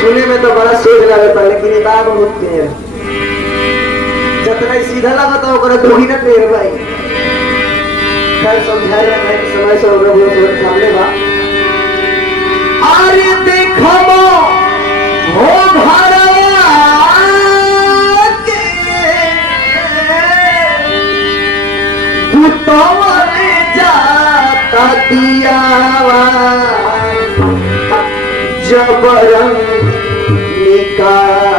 सुने में तो बड़ा सोच लगता लेकिन ये बात बहुत तेज जितना सीधा लगता है दो ही ना तेज भाई खैर समझा रहा है समय से होगा वो तो सामने बा अरे देखो हो घरवा के पुतवा जाता दियावा जबरन निकाल